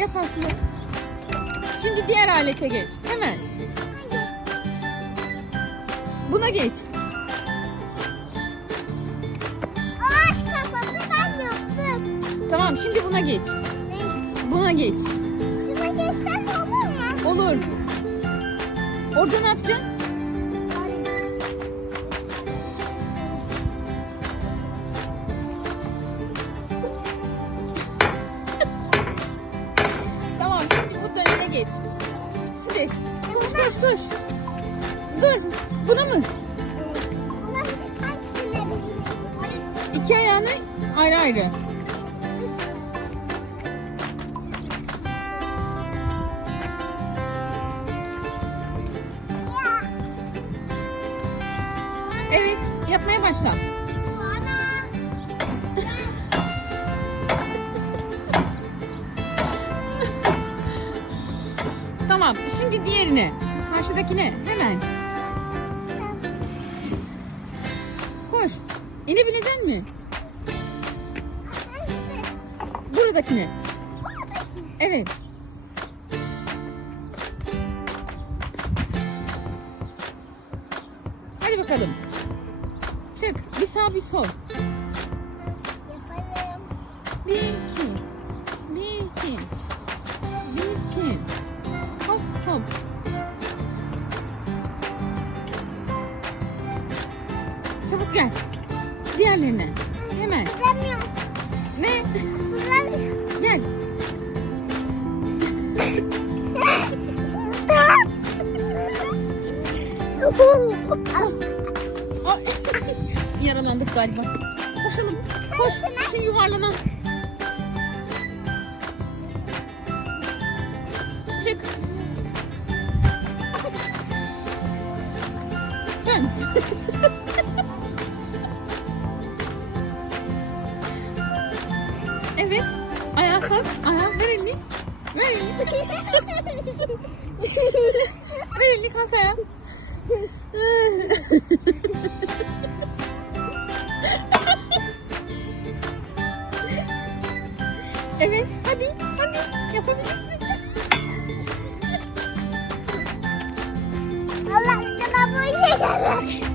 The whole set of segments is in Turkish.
Yap Aslı. Şimdi diğer alete geç. Hemen. Buna geç. Ağaç kafası ben yaptım. Tamam şimdi buna geç. Buna geç. Şuna geçsen olur mu? Olur. Orada ne yapacaksın? Geç. Hadi. Koş koş koş. Dur. Buna mı? İki ayağını ayrı ayrı. Evet yapmaya başla. Tamam şimdi diğerine. Karşıdakine hemen. Koş. İnebilecek mi? Buradakine. Buradaki. Evet. Hadi bakalım. Çık. Bir sağ bir sol. Yaparım. Bir iki. Bir iki. Çabuk gel. Diğerlerine. Hemen. Duramıyorum. Ne? Duramıyorum. Gel. Yaralandık galiba. Koşalım. Koş. Şu yuvarlanan. Çık. Dön. evet. Ayağa kalk. Ayağa ver elini. Ver elini. ver elini kalk ayağa. evet. Hadi. Hadi. Yapabilirsin. Allah sana böyle gelir.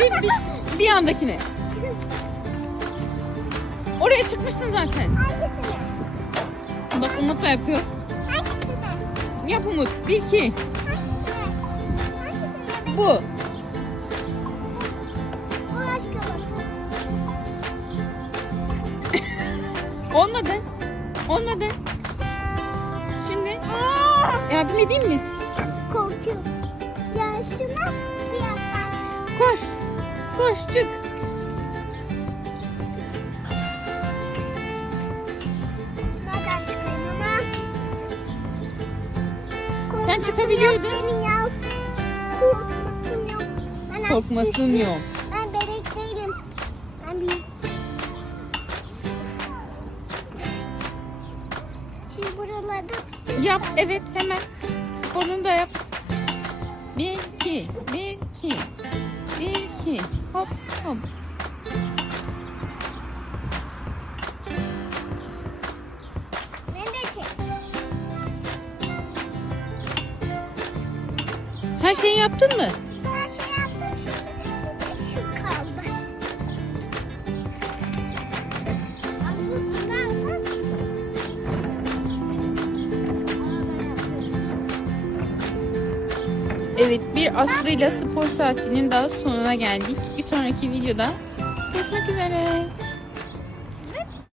Şimdi bir, bir yandakine. Oraya çıkmışsın zaten. Hangisini? Bak Umut da yapıyor. Hangisini? Yap Umut. Bir iki. Hangisini? Bu. Olmadı. Olmadı. Şimdi yardım edeyim mi? Korkuyorum. Ya şuna bir yapar. Koş. Koş çık. Nereden çıkayım ama? Sen çıkabiliyordun. Benim ya. Korkmasın yok. Ben Korkmasın yok. Ben bebek değilim. Ben büyük. Şimdi buralarda Yap. Evet hemen. Sporunu da yap. Bir iki. Bir iki. Bir iki. Hop hop. beni de çek. Her şeyi yaptın mı? Evet bir Aslı ile spor saatinin daha sonuna geldik. Bir sonraki videoda görüşmek üzere.